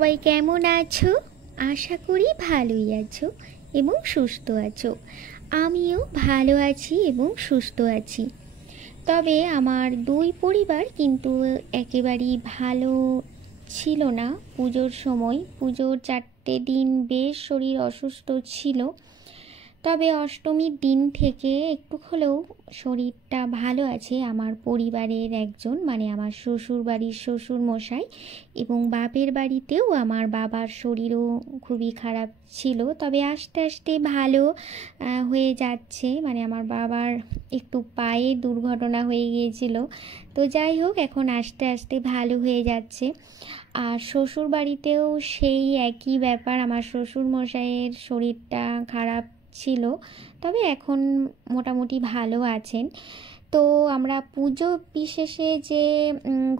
সবাই কেমন আছো? আশা করি ভালোই আছো এবং সুস্থ আছো। আমিও ভালো আছি এবং সুস্থ আছি। তবে আমার দুই পরিবার কিন্তু একেবারেই ভালো ছিল না। পুজোর সময়, পুজোর 4টে দিন বেশ শরীর অসুস্থ ছিল। তবে অষ্টমীর দিন থেকে একটু হলেও শরীরটা ভালো আছে। আমার পরিবারের একজন, মানে আমার শ্বশুর বাড়ির শ্বশুর মশাই এবং বাপের বাড়িতেও আমার বাবার শরীরও খুবই খারাপ ছিল। তবে আস্তে আস্তে ভালো হয়ে যাচ্ছে। মানে আমার বাবার একটু পায়ে দুর্ঘটনা হয়ে গিয়েছিল, তো যাই হোক এখন আস্তে আস্তে ভালো হয়ে যাচ্ছে। আর শ্বশুর বাড়িতেও সেই একই ব্যাপার, আমার শ্বশুর মশাইয়ের শরীরটা খারাপ ছিল, তবে এখন মোটামুটি ভালো আছেন। তো আমরা পুজো বিশেষে যে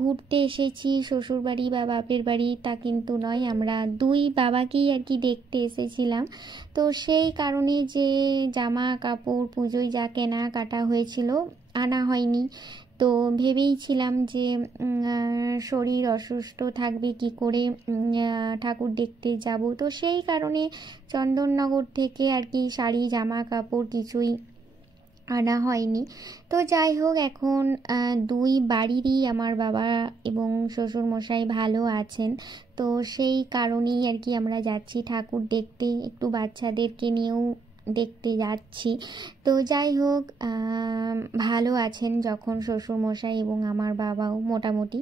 ঘুরতে এসেছি শ্বশুর বাড়ি বা বাপের বাড়ি তা কিন্তু নয়, আমরা দুই বাবাকেই আর কি দেখতে এসেছিলাম। তো সেই কারণে যে জামা কাপড় পুজোয় যা কেনা কাটা হয়েছিল আনা হয়নি। তো ভেবেইছিলাম যে শরীর অসুস্থ থাকবে কি করে ঠাকুর দেখতে যাব। তো সেই কারণে চন্দননগর থেকে আর কি শাড়ি জামা কাপড় কিছুই আনা হয়নি। তো যাই হোক এখন দুই বাড়িরই আমার বাবা এবং শ্বশুরমশাই ভালো আছেন। তো সেই কারণেই আর কি আমরা যাচ্ছি ঠাকুর দেখতে, একটু বাচ্চাদেরকে নিয়েও দেখতে যাচ্ছি। তো যাই হোক ভালো আছেন যখন শ্বশুরমশাই এবং আমার বাবাও মোটামুটি।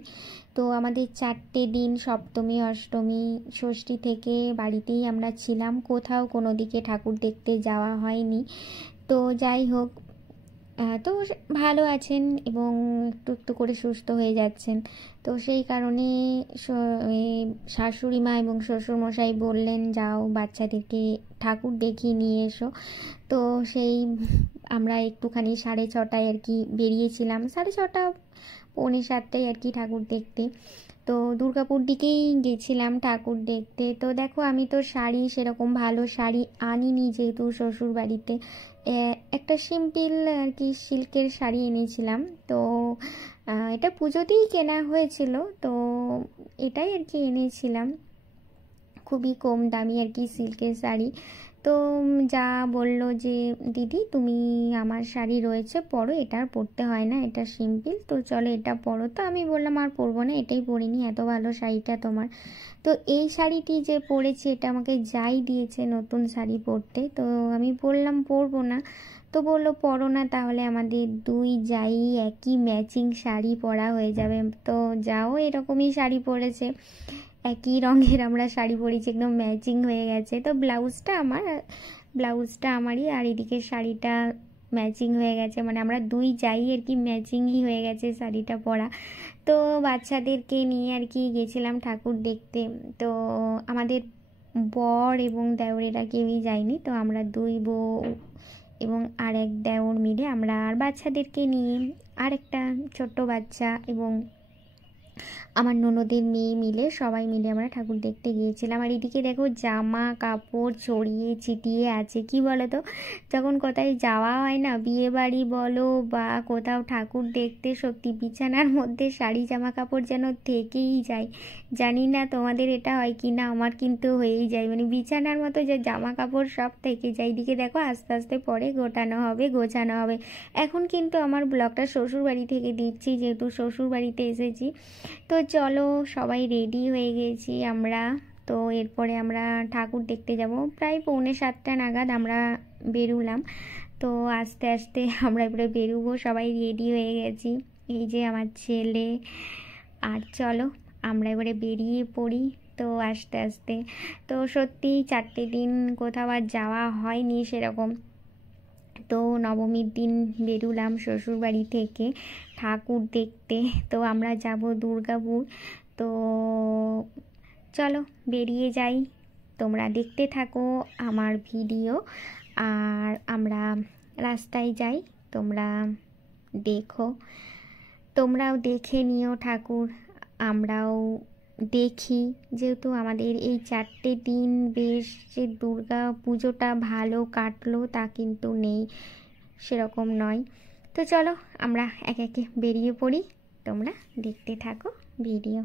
তো আমাদের 4টে দিন সপ্তমী অষ্টমী ষষ্ঠী থেকে বাড়িতেই আমরা ছিলাম, কোথাও কোনো দিকে ঠাকুর দেখতে যাওয়া হয়নি। তো যাই হোক তো ভালো আছেন এবং একটু একটু করে সুস্থ হয়ে যাচ্ছেন। তো সেই কারণে শাশুড়ি মা এবং শ্বশুরমশাই বললেন যাও বাচ্চাদেরকে ঠাকুর দেখিয়ে নিয়ে এসো। তো সেই আমরা একটুখানি 6:30টায় আর কি বেরিয়েছিলাম, 6:30 পৌনে 7টায় আর কি ঠাকুর দেখতে। তো দুর্গাপুর দিকেই গেছিলাম ঠাকুর দেখতে। তো দেখো আমি তো শাড়ি সেরকম ভালো শাড়ি আনিনি, যেহেতু শ্বশুর বাড়িতে একটা সিম্পল আর কি সিল্কের শাড়ি এনেছিলাম। তো এটা পুজোতেই কেনা হয়েছিল, তো এটাই আর কি এনেছিলাম, খুবই কম দামি আর কি সিল্কের শাড়ি। তো যা বলল যে দিদি তুমি আমার শাড়ি রয়েছে পরো, এটা আর পরতে হয় না, এটা সিম্পল, তো চলো এটা পরো। তো আমি বললাম আর পরবো না, এটাই পরিনি, এত ভালো শাড়িটা তোমার। তো এই শাড়িটি যে পরেছি এটা আমাকে যাই দিয়েছে নতুন শাড়ি পরতে। তো আমি বললাম পরবো না, তো বললো পরো না, তাহলে আমাদের দুই যাই একই ম্যাচিং শাড়ি পরা হয়ে যাবে। তো যাও এরকমই শাড়ি পরেছে, একই রঙের আমরা শাড়ি পরেছি, একদম ম্যাচিং হয়ে গেছে। তো ব্লাউজটা আমারই আর এদিকে শাড়িটা ম্যাচিং হয়ে গেছে, মানে আমরা দুই যাই আর কি ম্যাচিংই হয়ে গেছে শাড়িটা পরা। তো বাচ্চাদেরকে নিয়ে আর কি গেছিলাম ঠাকুর দেখতে। তো আমাদের বর এবং দেওরেরা কেউই যায়নি, তো আমরা দুই বউ এবং আর এক দেওর মিলে আমরা আর বাচ্চাদেরকে নিয়ে আর একটা ছোট্ট বাচ্চা এবং আমার ননদের মেয়ে মিলে সবাই মিলে আমরা ঠাকুর দেখতে গিয়েছিলাম। আর এদিকে দেখো জামা কাপড় ছড়িয়ে ছিটিয়ে আছে, কি বলো তো, যখন কোথায় যাওয়া হয় না, বিয়ে বাড়ি বলো বা কোথাও ঠাকুর দেখতে, সত্যি বিছানার মধ্যে শাড়ি জামা কাপড় যেন থেকেই যায়। জানি না তোমাদের এটা হয় কি না, আমার কিন্তু হয়েই যায়, মানে বিছানার মতো যে জামা কাপড় সব থেকে যায়। এদিকে দেখো আস্তে আস্তে পরে গোছানো হবে। এখন কিন্তু আমার ব্লগটা শ্বশুর বাড়ি থেকে দিচ্ছি, যেহেতু শ্বশুর বাড়িতে এসেছি। তো চলো সবাই রেডি হয়ে গেছি আমরা। তো এরপরে আমরা ঠাকুর দেখতে যাব, প্রায় পৌনে 7টা নাগাদ আমরা বেরুলাম। তো আস্তে আস্তে আমরা এবারে বেরোবো, সবাই রেডি হয়ে গেছি, এই যে আমার ছেলে। আর চলো আমরা এবারে বেরিয়ে পড়ি। তো আস্তে আস্তে তো সত্যি 4টে দিন কোথাও আর যাওয়া হয়নি সেরকম। তো নবমীর দিন বেরুলাম শ্বশুর বাড়ি থেকে ঠাকুর দেখতে। তো আমরা যাব দুর্গাপুর। তো চলো বেরিয়ে যাই, তোমরা দেখতে থাকো আমার ভিডিও। আর আমরা রাস্তায় যাই, তোমরা দেখো, তোমরাও দেখে নিও ঠাকুর, আমরাও দেখি। যেহেতু আমাদের এই 4টে দিন বেশ যে দুর্গা পুজোটা ভালো কাটলো তা কিন্তু নেই, সেরকম নয়। তো চলো আমরা একে একে বেরিয়ে পড়ি, তোমরা দেখতে থাকো ভিডিও।